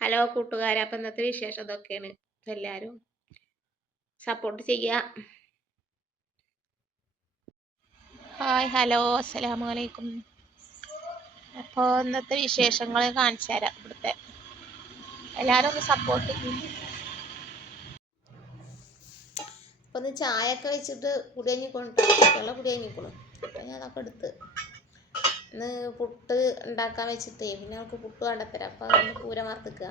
Hello കൂട്ടുകാരെ, അപ്പം ഇന്നത്തെ വിശേഷം ഇതൊക്കെയാണ്. എല്ലാവരും സപ്പോർട്ട് ചെയ്യുക. ഹായ്, ഹലോ, അസ്സലാമു അലൈക്കും. അപ്പോൾ ഇന്നത്തെ വിശേഷങ്ങൾ കാണിച്ചു തരാം. ഇവിടുത്തെ എല്ലാവരും ഒന്ന് സപ്പോർട്ട് ചെയ്യും. അപ്പോൾ ഒന്ന് ചായ ഒക്കെ വെച്ചിട്ട് കുടി കഴിഞ്ഞിക്കൊണ്ടിട്ടാണ്, കുട്ടികളെ കുടി കഴിഞ്ഞിക്കണം. അപ്പം ഞാൻ അതൊക്കെ എടുത്ത് ഇന്ന് പുട്ട് ഉണ്ടാക്കാൻ വെച്ചിട്ടേ, പിന്നെ നമുക്ക് പുട്ട് കണ്ടെത്തരാം. അപ്പം അതൊന്ന് പൂര വറുത്തിക്കുക.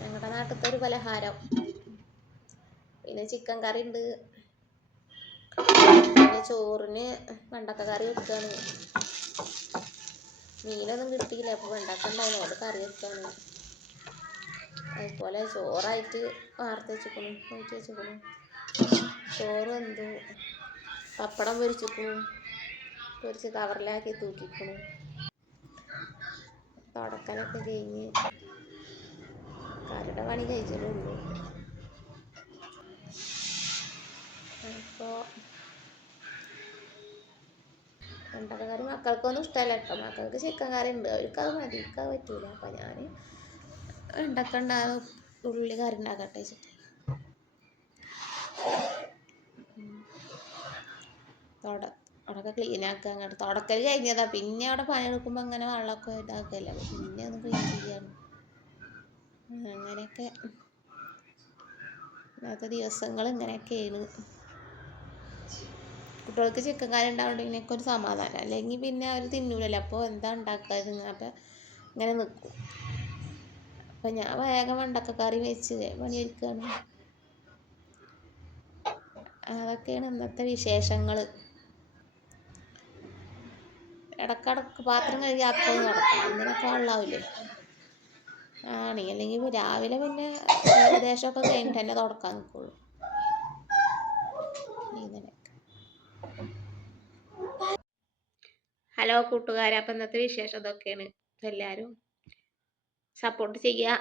ഞങ്ങളുടെ നാട്ടിലത്തെ ഒരു പലഹാരം. പിന്നെ ചിക്കൻ കറി ഉണ്ട്. പിന്നെ ചോറിന് വെണ്ടക്ക കറി വെക്കുകയാണ്. മീനൊന്നും കിട്ടിയില്ല, അപ്പോൾ വെണ്ടക്ക ഉണ്ടായിരുന്നു, അത് കറി വെക്കുകയാണ്. അതുപോലെ ചോറായിട്ട് വാർത്ത് വെച്ചിക്കണം, ഊറ്റി വെച്ചിക്കണം. ചോറ് വെന്തു. പപ്പടം പൊരിച്ചിക്കണം, പൊരിച്ച് കവറിലാക്കി തൂക്കിക്കണം. തുടക്കലൊക്കെ കഴിഞ്ഞ് കറിയുടെ പണി കഴിച്ചതേ ഉള്ളൂ. അപ്പോൾ വെണ്ടക്ക കറി മക്കൾക്കൊന്നും ഇഷ്ടമല്ല കേട്ടോ. മക്കൾക്ക് ചിക്കൻ കറി ഉണ്ട്, അവർക്കത് മതി, എനിക്കത് പറ്റൂല. അപ്പം ഞാൻ വെണ്ടക്ക ഉള്ളി കറി ഉണ്ടാക്കട്ടെ വെച്ചിട്ട് അവിടെയൊക്കെ ക്ലീൻ ആക്കുക. അങ്ങോട്ട് തുടക്കൽ കഴിഞ്ഞതാ, പിന്നെ അവിടെ പണിയെടുക്കുമ്പോൾ അങ്ങനെ വെള്ളമൊക്കെ ഇതാക്കുകയല്ല, പിന്നെ ഒന്ന് ക്ലീൻ ചെയ്യാണ്. അങ്ങനെയൊക്കെ ഇന്നത്തെ ദിവസങ്ങൾ ഇങ്ങനെയൊക്കെയാണ്. കുട്ടികൾക്ക് ചിക്കൻ കറി ഉണ്ടാവുന്നുണ്ടെങ്കിലൊക്കെ ഒരു സമാധാനം, അല്ലെങ്കിൽ പിന്നെ അവർ തിന്നൂലല്ലോ. അപ്പോൾ എന്താ ഉണ്ടാക്കുക, അപ്പം ഇങ്ങനെ നിൽക്കും. അപ്പം ഞാൻ വേഗം വെണ്ടക്കക്കറി വെച്ച് പണിയെടുക്കുകയാണ്. അതൊക്കെയാണ് ഇന്നത്തെ വിശേഷങ്ങൾ. ഇടക്കിടക്ക് പാത്രം കഴുകി അപ്പം തുടക്കണം, അങ്ങനെയൊക്കെ വെള്ളമാവില്ലേ ആണ്. അല്ലെങ്കിൽ രാവിലെ പിന്നെ ഏകദേശമൊക്കെ കഴിഞ്ഞിട്ട് തന്നെ തുടക്കാൻ നിൽക്കുള്ളൂ. ഹലോ കൂട്ടുകാരെ, അപ്പം ഇന്നത്തെ വിശേഷം ഇതൊക്കെയാണ്. എല്ലാവരും സപ്പോർട്ട് ചെയ്യുക.